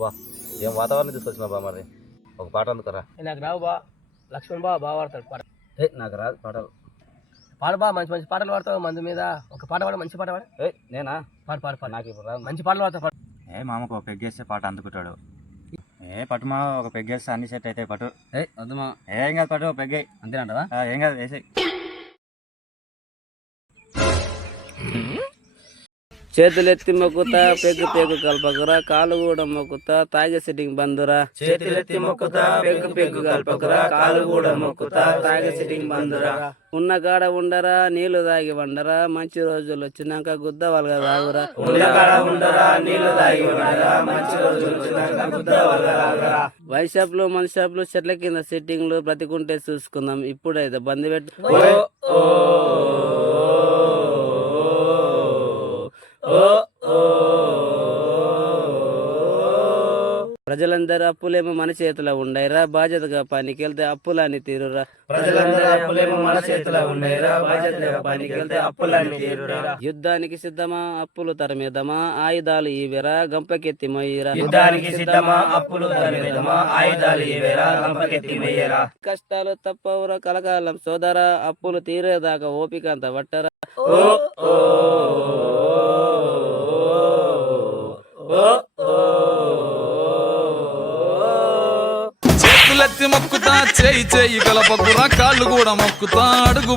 బా ఏం వాతావరణం తీసుకొచ్చినా బా మరి ఒక పాట అందుకురా. నాకు రావు బా, లక్ష్మణ్ బా బాగా పాడతాడు పాట. నాకు రాదు పాటలు. పాడు బా, మంచి మంచి పాటలు పాడతావు. మందు మీద ఒక పాట పాడు, మంచి పాట పాడు. నేనా? పాడు పాడు పాడు. నాకు ఇప్పుడు రాదు. మంచి పాటలు పాడతావు పాడు. మామకు ఒక పెగ్గేస్తే పాట అందుకుంటాడు. పట్టు మా ఒక పెగ్గేస్తే అన్ని సెట్ అయితే పట్టు. వద్దు మా. ఏం కాదు పట్టు పెగ్గే అంతేనంటవా? ఏం కాదు వేసే. చేతులెత్తి మొక్కుతా పెగ్గు పెగ్గు కల్పకురా, కాలు కూడా మొక్కుతా తాగే సిట్టింగ్ బందురా. చేతులెత్తి మొక్కుతా పెగ్గు పెగ్గు కల్పకురా, కాలు కూడా మొక్కుతా తాగే సిట్టింగ్ బందురా. ఉన్న కాడ ఉండరా, నీళ్లు తాగి వండరా, మంచి రోజులు వచ్చినాక గుద్ద వల్గా తాగురా. వైషాప్లు మనిషాప్లు చెట్ల కింద సిట్టింగ్లు బ్రతికుంటే చూసుకుందాం. ఇప్పుడైతే బంది పెట్టు. ప్రజలందరూ అప్పులేమో మన చేతిలో ఉండైరా, బాధ్యతగా పనికెళ్తే అప్పులని తీరురా. యుద్ధానికి సిద్ధమా అప్పులు తరమేదమా, ఆయుధాలు ఇవేరా గంపకెత్తి మొయ్యిరా. కష్టాలు తప్పవురా కలకాలం సోదరా, అప్పులు తీరేదాకా ఓపిక అంత పట్టరా. చేతులెత్తి మొక్కుతా చేయి చేయి కలపకురా, కాళ్ళు కూడా మొక్కుతా అడుగు